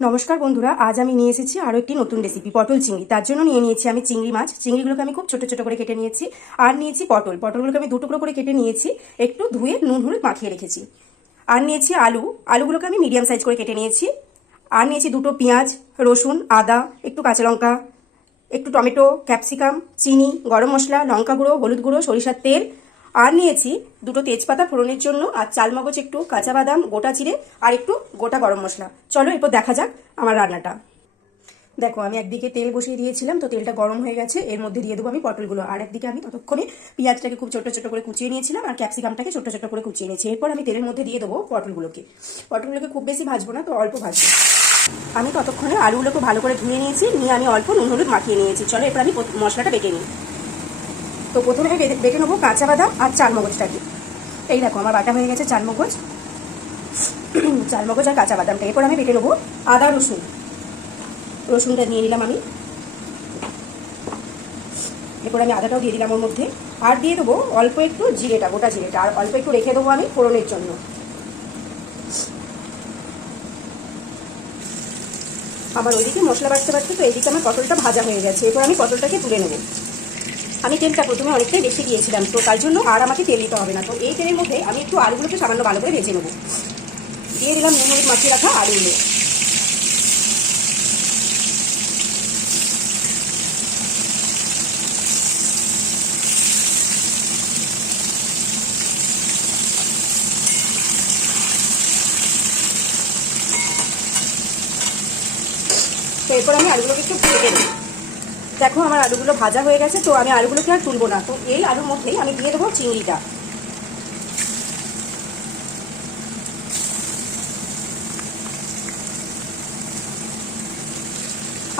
নমস্কার বন্ধুরা, আজ আমি নিয়ে এসেছি আরও একটি নতুন রেসিপি পটল চিংড়ি। তার জন্য নিয়ে নিয়েছি আমি চিংড়ি মাছ। চিংড়িগুলোকে আমি খুব ছোট ছোট করে কেটে নিয়েছি। আর নিয়েছি পটলগুলোকে আমি 2 টুকরো করে কেটে নিয়েছি, একটু ধুয়ে নুন হলুদ মাখিয়ে রেখেছি। আর নিয়েছি আলুগুলোকে আমি মিডিয়াম সাইজ করে কেটে নিয়েছি। আর নিয়েছি 2টো পেঁয়াজ, রসুন, আদা, একটু কাঁচা লঙ্কা, একটু টমেটো, ক্যাপসিকাম, চিনি, গরম মশলা, লঙ্কা গুঁড়ো, হলুদ গুঁড়ো, সরিষার তেল। আর নিয়েছি 2টো তেজপাতা ফোড়নের জন্য, আর চালমগজ, একটু কাঁচা বাদাম, গোটা জিরে, আর একটু গোটা গরম মশলা। চলো এরপর দেখা যাক আমার রান্নাটা। দেখো, আমি একদিকে তেল বসিয়ে দিয়েছিলাম, তো তেলটা গরম হয়ে গেছে। এর মধ্যে দিয়ে দেবো আমি পটলগুলো। আর একদিকে আমি ততক্ষণে পেঁয়াজটাকে খুব ছোট ছোট করে কুচিয়ে নিয়েছিলাম, আর ক্যাপসিকামটাকে ছোট ছোট করে কুচিয়ে নিয়েছি। এরপর আমি তেলের মধ্যে দিয়ে দেবো পটলগুলোকে খুব বেশি ভাজবো না, তো অল্প ভাজবো। আমি ততক্ষণে আলুগুলোকে ভালো করে ধুয়ে নিয়েছি, নিয়ে আমি অল্প নুন হলুদ মাখিয়ে নিয়েছি। চলো এরপর আমি মশলাটা বেটে নিই। তো প্রথমে আমি বেটে নেবো কাঁচা বাদাম আর চালমগজটাকে। এই দেখো, আমার বাটা হয়ে গেছে চালমগজ আর কাঁচা বাদামটা। এরপর আমি বেটে নেবো আদা রসুনটা নিয়ে নিলাম আমি। এরপর আমি আদাটাও দিয়ে দিলাম ওর মধ্যে। আর দিয়ে দেবো অল্প একটু গোটা জিরেটা, আর অল্প একটু রেখে দেবো আমি ফোড়নের জন্য। আবার ওইদিকে মশলা বাড়তে তো এইদিকে আমার পটলটা ভাজা হয়ে গেছে। এরপর আমি পটলটাকে তুলে নেবো। আমি তেলটা প্রথমে অনেকটাই বেশি দিয়েছিলাম, তো তার জন্য আর আমাকে তেল দিতে হবে না। তো এই তেলের মধ্যে আমি একটু আলুগুলোকে সামান্য ভালো করে ভেজে নেবো। দিয়ে দিলাম নুন হলুদ মাখিয়ে রাখা আলুগুলো। তো এরপর আমি আলুগুলোকে একটু ভেজে নেব। দেখো, আমার আলুগুলো ভাজা হয়ে গেছে, তো আমি আলুগুলোকে আর তুলবো না। তো এই আলুর মধ্যেই আমি দিয়ে দেবো চিংড়িটা।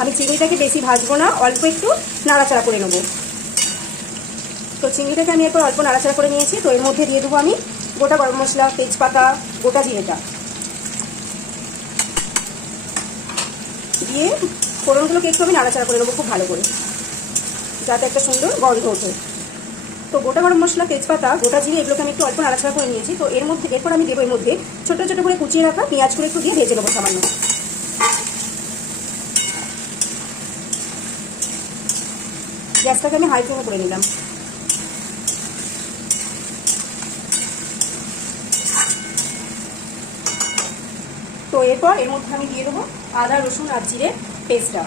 আমি চিংড়িটাকে বেশি ভাজবো না, অল্প একটু নাড়াচাড়া করে নেবো। তো চিংড়িটাকে আমি এরপর অল্প নাড়াচাড়া করে নিয়েছি। তো এর মধ্যে দিয়ে দেবো আমি গোটা গরম মশলা, তেজপাতা, গোটা জিরেটা দিয়ে ফোড়নগুলোকে একটু আমি নাড়াচাড়া করে নেবো খুব ভালো করে, যাতে একটা সুন্দর গন্ধ ওঠে। তো গোটা গরম মশলা, তেজপাতা, গোটা জিরে এগুলোকে আমি একটু অল্প নাড়াচাড়া করে নিয়েছি। তো এরপর আমি দেবো এর মধ্যে ছোট ছোট করে কুচিয়ে রাখা পেঁয়াজগুলো একটু দিয়ে ভেজে নেবো সামান্য। গ্যাসটাকে আমি হাই ফ্লেমে করে নিলাম। তো এরপর এর মধ্যে আমি দিয়ে দেবো আদা রসুন আর জিরে পেস্টটা।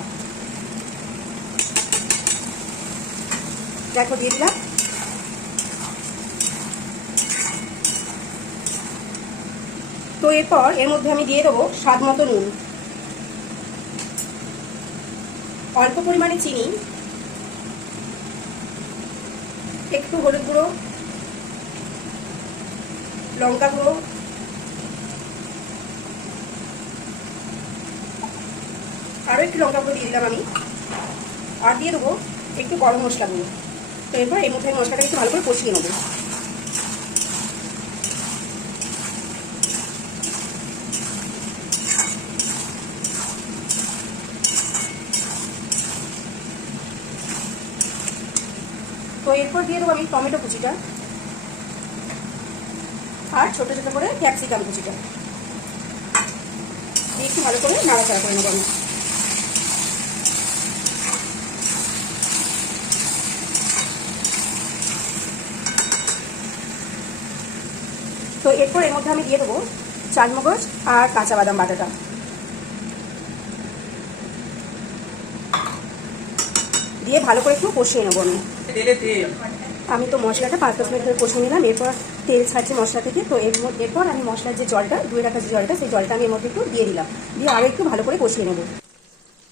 দেখো, দিয়ে দিলাম। তো এরপর এর মধ্যে আমি দিয়ে দেবো স্বাদ মতো নুন, অল্প পরিমাণে চিনি, একটু হলুদ গুঁড়ো, লঙ্কা গুঁড়ো, আরও একটু লঙ্কা গুঁড়ো দিয়ে দিলাম আমি। আর দিয়ে দেবো একটু গরম মশলা গুঁড়ো। তো এরপর এর মধ্যে মশলাটাকে একটু ভালো করে কষিয়ে নেবো। তো এরপর দিয়ে দেবো আমি টমেটো কুচিটা আর ছোট ছোট করে ক্যাপসিকাম কুচিটা দিয়ে একটু ভালো করে নাড়াচাড়া করে নেবো আমি। তো এরপর এর মধ্যে আমি দিয়ে দেবো চালমগজ আর কাঁচা বাদাম বাটাটা দিয়ে ভালো করে একটু কষিয়ে নেবো আমি। তো মশলাটা 5-10 মিনিট ধরে কষিয়ে নিলাম। এরপর তেল ছাড়ছে মশলা থেকে। তো এরপর আমি মশলার যে জলটা, ধুয়ে রাখা যে জলটা, সেই জলটা আমি এর মধ্যে একটু দিয়ে দিলাম, দিয়ে আরও একটু ভালো করে কষিয়ে নেবো।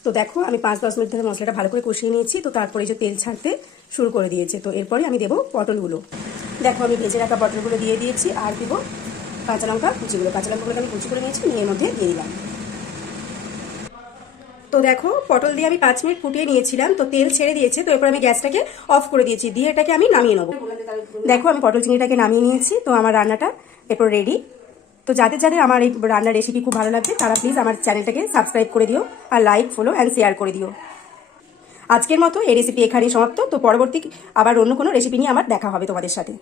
তো দেখো, আমি 5-10 মিনিট ধরে মশলাটা ভালো করে কষিয়ে নিয়েছি। তো তারপরে যে তেল ছাড়তে শুরু করে দিয়েছে। তো এরপরে আমি দেবো পটলগুলো। দেখো, আমি ভেজে রাখা পটলগুলো দিয়ে দিয়েছি। আর দেবো কাঁচা লঙ্কাগুলোকে আমি কুচি করে নিয়েছি, নিয়ে এর মধ্যে দিয়ে দিলাম। তো দেখো, পটল দিয়ে আমি 5 মিনিট ফুটিয়ে নিয়েছিলাম। তো তেল ছেড়ে দিয়েছে। তো এরপর আমি গ্যাসটাকে অফ করে দিয়েছি, দিয়ে এটাকে আমি নামিয়ে নেবো। দেখো, আমি পটল চিংড়িটাকে নামিয়ে নিয়েছি। তো আমার রান্নাটা এরপর রেডি। তো যাদের আমার এই রান্নার রেসিপি খুব ভালো লাগছে, তারা প্লিজ আমার চ্যানেলটাকে সাবস্ক্রাইব করে দিও, আর লাইক, ফলো অ্যান্ড শেয়ার করে দিও। আজকের মতো এই রেসিপি এখানেই সমাপ্ত। তো পরবর্তী আবার অন্য কোনো রেসিপি নিয়ে আমার দেখা হবে তোমাদের সাথে।